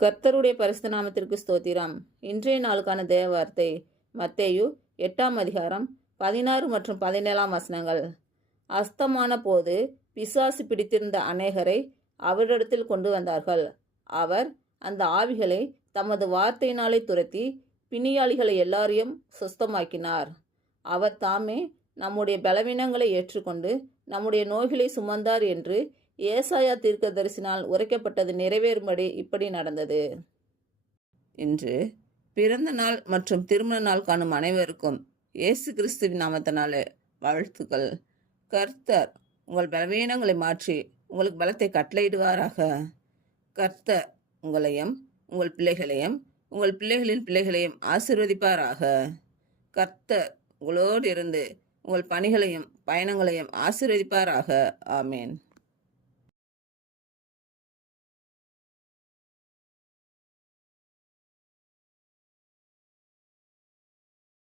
கர்த்தருடைய பரிசுத்த நாமத்திற்கு ஸ்தோத்திரம். இன்றைய நாளுக்கான தேவ வார்த்தை மத்தேயு 8ஆம் அதிகாரம் 16 மற்றும் 17ஆம் வசனங்கள். அஸ்தமான போது பிசாசு பிடித்திருந்த அநேகரை அவரிடத்தில் கொண்டு வந்தார்கள். அவர் அந்த ஆவிகளை தமது வார்த்தையினாலே துரத்தி பிணியாளிகளை எல்லாரையும் சுஸ்தமாக்கினார். அவர் தாமே நம்முடைய பலவீனங்களை ஏற்றுக்கொண்டு நம்முடைய நோய்களை சுமந்தார் என்று ஏசாயா தீர்க்கதரிசினால் உரைக்கப்பட்டது நிறைவேறும்படி இப்படி நடந்தது. இன்று பிறந்த நாள் மற்றும் திருமண நாள் காணும் அனைவருக்கும் இயேசு கிறிஸ்துவின் நாமத்தினாலே வாழ்த்துக்கள். கர்த்தர் உங்கள் பலவீனங்களை மாற்றி உங்களுக்கு பலத்தை கட்டளையிடுவாராக. கர்த்தர் உங்களையும் உங்கள் பிள்ளைகளையும் உங்கள் பிள்ளைகளின் பிள்ளைகளையும் ஆசீர்வதிப்பாராக. கர்த்தர் உங்களோடு இருந்து உங்கள் பணிகளையும் பயணங்களையும் ஆசீர்வதிப்பாராக. ஆமேன்.